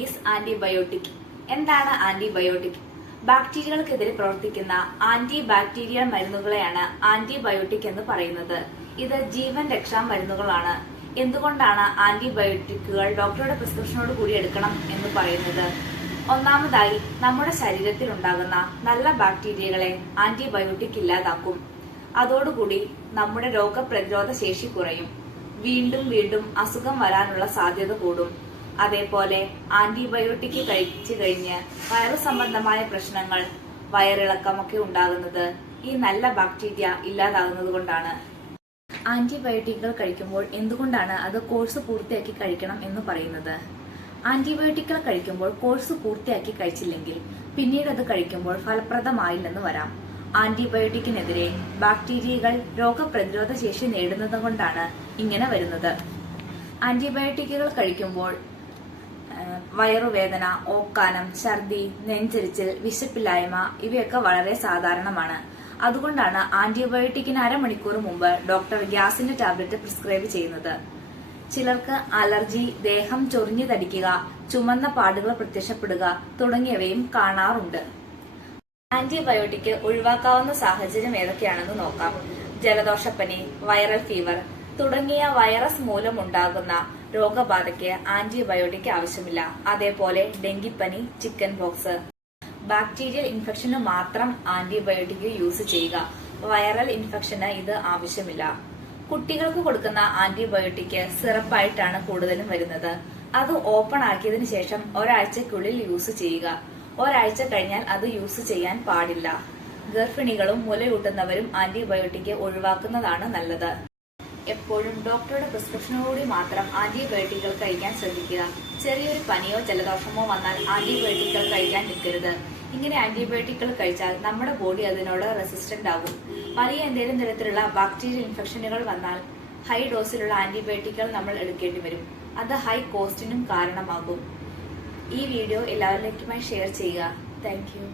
Is antibiotic. എന്താണ് antibiotic? ബാക്ടീരിയകൾക്കെതിരെ പ്രവർത്തിക്കുന്ന anti bacterial മരുന്നുകളെയാണ് antibiotic എന്ന് പറയുന്നത്. ഇത് ജീവൻ രക്ഷാ മരുന്നുകളാണ്. എന്തുകൊണ്ടാണ് ആന്റിബയോട്ടിക്കുകൾ ഡോക്ടറുടെ പ്രിസ്ക്രിപ്ഷനോട് കൂടി എടുക്കണം എന്ന് പറയുന്നത്? ഒന്നാമതായി, നമ്മുടെ ശരീരത്തിൽ ഉണ്ടാകുന്ന നല്ല ബാക്ടീരിയകളെ ആന്റിബയോട്ടിക് ഇല്ലാതാക്കും. അതോടുകൂടി നമ്മുടെ രോഗപ്രതിരോധ ശേഷി കുറയും. വീണ്ടും വീണ്ടും അസുഖം വരാനുള്ള സാധ്യത കൂടും. അതേപോലെ ആന്റിബയോട്ടിക് കഴിച്ചു കഴിഞ്ഞ് വയറു സംബന്ധമായ പ്രശ്നങ്ങൾ, വയറിളക്കമൊക്കെ ഉണ്ടാകുന്നത് ഈ നല്ല ബാക്ടീരിയ ഇല്ലാതാകുന്നത് കൊണ്ടാണ്. ആന്റിബയോട്ടിക്കുകൾ കഴിക്കുമ്പോൾ എന്തുകൊണ്ടാണ് അത് കോഴ്സ് പൂർത്തിയാക്കി കഴിക്കണം എന്ന് പറയുന്നത്? ആന്റിബയോട്ടിക്കുകൾ കഴിക്കുമ്പോൾ കോഴ്സ് പൂർത്തിയാക്കി കഴിച്ചില്ലെങ്കിൽ പിന്നീട് അത് കഴിക്കുമ്പോൾ ഫലപ്രദമായില്ലെന്ന് വരാം. ആന്റിബയോട്ടിക്കിനെതിരെ ബാക്ടീരിയകൾ രോഗപ്രതിരോധ ശേഷി നേടുന്നത് കൊണ്ടാണ് ഇങ്ങനെ വരുന്നത്. ആന്റിബയോട്ടിക്കുകൾ കഴിക്കുമ്പോൾ വയറുവേദന, ഓക്കാനം, ഛർദി, നെഞ്ചരിച്ചിൽ, വിശപ്പില്ലായ്മ ഇവയൊക്കെ വളരെ സാധാരണമാണ്. അതുകൊണ്ടാണ് ആന്റിബയോട്ടിക്കിന് അരമണിക്കൂർ മുമ്പ് ഡോക്ടർ ഗ്യാസിന്റെ ടാബ്ലറ്റ് പ്രിസ്ക്രൈബ് ചെയ്യുന്നത്. ചിലർക്ക് അലർജി, ദേഹം ചൊറിഞ്ഞു തടിക്കുക, ചുമന്ന പാടുകൾ പ്രത്യക്ഷപ്പെടുക തുടങ്ങിയവയും കാണാറുണ്ട്. ആന്റിബയോട്ടിക് ഒഴിവാക്കാവുന്ന സാഹചര്യം ഏതൊക്കെയാണെന്ന് നോക്കാം. ജലദോഷപ്പനി, വൈറൽ ഫീവർ തുടങ്ങിയ വൈറസ് മൂലമുണ്ടാകുന്ന രോഗബാധയ്ക്ക് ആന്റിബയോട്ടിക് ആവശ്യമില്ല. അതേപോലെ ഡെങ്കിപ്പനി, ചിക്കൻ പോക്സ്, ബാക്ടീരിയൽ ഇൻഫെക്ഷന് മാത്രം ആന്റിബയോട്ടിക് യൂസ് ചെയ്യുക. വൈറൽ ഇൻഫെക്ഷന് ഇത് ആവശ്യമില്ല. കുട്ടികൾക്ക് കൊടുക്കുന്ന ആന്റിബയോട്ടിക് സിറപ്പായിട്ടാണ് കൂടുതലും വരുന്നത്. അത് ഓപ്പൺ ആക്കിയതിനു ശേഷം ഒരാഴ്ചക്കുള്ളിൽ യൂസ് ചെയ്യുക. ഒരാഴ്ച കഴിഞ്ഞാൽ അത് യൂസ് ചെയ്യാൻ പാടില്ല. ഗർഭിണികളും മുലയൂട്ടുന്നവരും ആന്റിബയോട്ടിക് ഒഴിവാക്കുന്നതാണ് നല്ലത്. എപ്പോഴും ഡോക്ടറുടെ പ്രിസ്ക്രിപ്ഷനോടുകൂടി മാത്രം ആന്റിബയോട്ടിക്കുകൾ കഴിക്കാൻ ശ്രദ്ധിക്കുക. ചെറിയൊരു പനിയോ ജലദോഷമോ വന്നാൽ ആന്റിബയോട്ടിക്കുകൾ കഴിക്കാൻ നിൽക്കരുത്. ഇങ്ങനെ ആന്റിബയോട്ടിക്കുകൾ കഴിച്ചാൽ നമ്മുടെ ബോഡി അതിനോട് റെസിസ്റ്റന്റ് ആകും. വലിയ എന്തെങ്കിലും തരത്തിലുള്ള ബാക്ടീരിയൽ ഇൻഫെക്ഷനുകൾ വന്നാൽ ഹൈ ഡോസിലുള്ള ആന്റിബയോട്ടിക്കുകൾ നമ്മൾ എടുക്കേണ്ടി വരും. അത് ഹൈ കോസ്റ്റിനും കാരണമാകും. ഈ വീഡിയോ എല്ലാവരിലേക്കുമായി ഷെയർ ചെയ്യുക. Thank you.